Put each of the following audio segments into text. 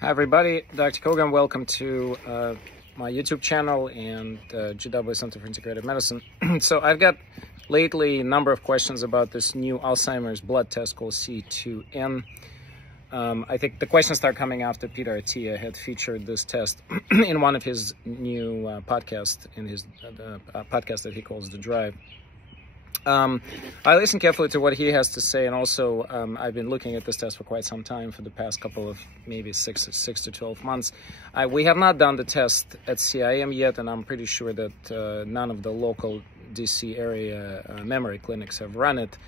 Hi everybody, Dr. Kogan. Welcome to my YouTube channel and GW Center for Integrative Medicine. So I've got lately a number of questions about this new Alzheimer's blood test called C2N. I think the questions start coming after Peter Attia had featured this test in one of his new podcasts, in his podcast that he calls The Drive. I listened carefully to what he has to say, and also I've been looking at this test for quite some time, for the past couple of maybe 6 to 12 months. We have not done the test at CIM yet, and I'm pretty sure that none of the local DC area memory clinics have run it.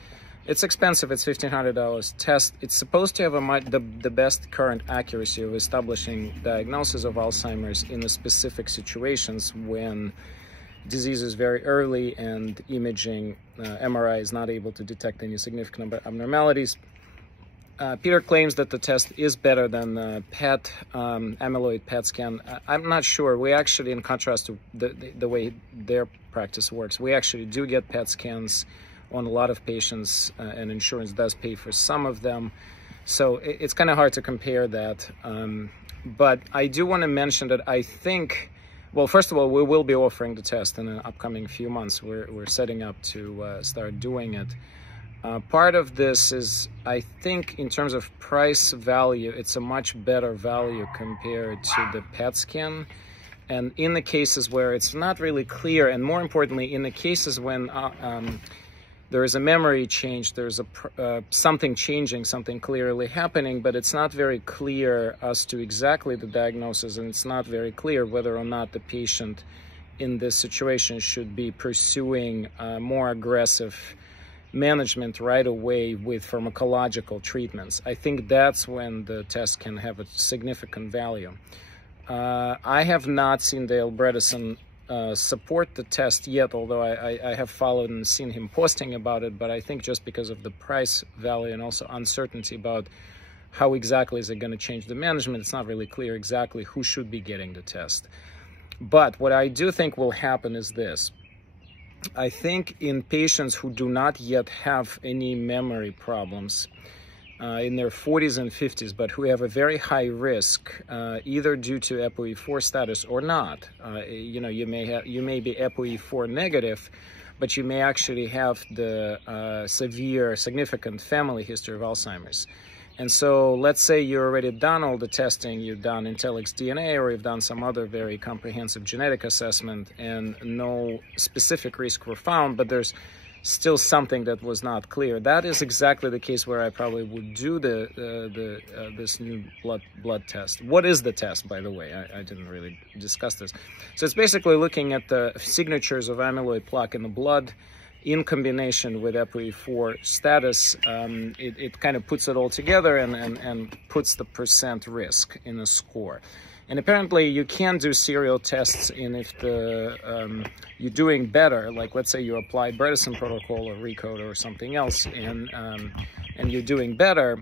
It's expensive. It's $1,500 test. It's supposed to have the best current accuracy of establishing diagnosis of Alzheimer's in the specific situations when disease is very early and imaging, MRI is not able to detect any significant abnormalities. Peter claims that the test is better than PET, amyloid PET scan. I'm not sure. We actually, in contrast to the way their practice works, we actually do get PET scans on a lot of patients, and insurance does pay for some of them. So it's kind of hard to compare that. But I do want to mention that I think, well, first of all, we will be offering the test in the upcoming few months. We're setting up to start doing it. Part of this is, I think, in terms of price value, it's a much better value compared to the PET scan. And in the cases where it's not really clear, and more importantly, in the cases when there is a memory change, there's something changing, something clearly happening, but it's not very clear as to exactly the diagnosis, and it's not very clear whether or not the patient in this situation should be pursuing more aggressive management right away with pharmacological treatments. I think that's when the test can have a significant value. I have not seen Dale Bredesen support the test yet, although I have followed and seen him posting about it, but I think just because of the price value and also uncertainty about how exactly is it going to change the management, it's not really clear exactly who should be getting the test. But what I do think will happen is this. I think in patients who do not yet have any memory problems, in their 40s and 50s, but who have a very high risk, either due to ApoE4 status or not. You know, you may be ApoE4 negative, but you may actually have the severe, significant family history of Alzheimer's. And so let's say you've already done all the testing, you've done Intellig's DNA, or you've done some other very comprehensive genetic assessment, and no specific risk were found, but there's still something that was not clear. That is exactly the case where I probably would do this new blood test. What is the test, by the way? I didn't really discuss this. So it's basically looking at the signatures of amyloid plaque in the blood in combination with ApoE4 status. It kind of puts it all together and puts the percent risk in a score. And apparently you can do serial tests in if you're doing better, like let's say you applied Bredesen protocol or Recode or something else, and you're doing better,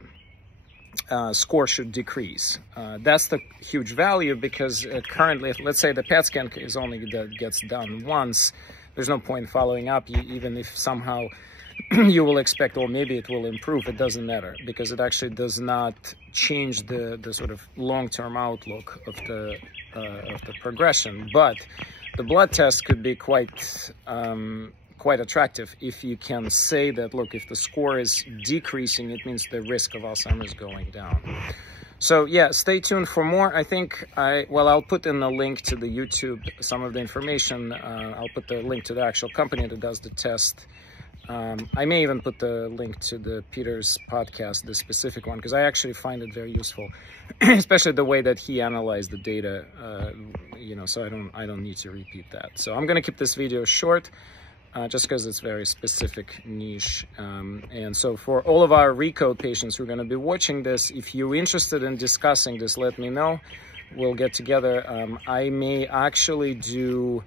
score should decrease. That's the huge value, because currently, let's say the PET scan is only that gets done once. There's no point following up, even if somehow you will expect, or maybe it will improve. It doesn't matter, because it actually does not change the sort of long-term outlook of the progression. But the blood test could be quite attractive if you can say that, look, if the score is decreasing, it means the risk of Alzheimer's is going down. So yeah, stay tuned for more. I think I'll put in a link to the YouTube, some of the information. I'll put the link to the actual company that does the test. I may even put the link to the Peter's podcast, the specific one, because I actually find it very useful, especially the way that he analyzed the data. You know, so I don't need to repeat that. So I'm going to keep this video short, just because it's very specific niche. And so for all of our Recode patients who are going to be watching this, if you're interested in discussing this, let me know. We'll get together. I may actually do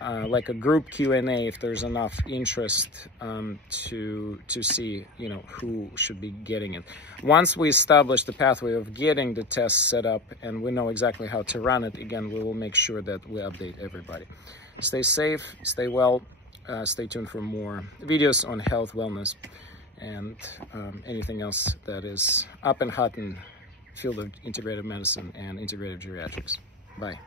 like a group Q&A if there's enough interest to see, you know, who should be getting it. Once we establish the pathway of getting the test set up and we know exactly how to run it, again, we will make sure that we update everybody. Stay safe, stay well, stay tuned for more videos on health, wellness, and anything else that is up and hot and field of integrative medicine and integrative geriatrics. Bye.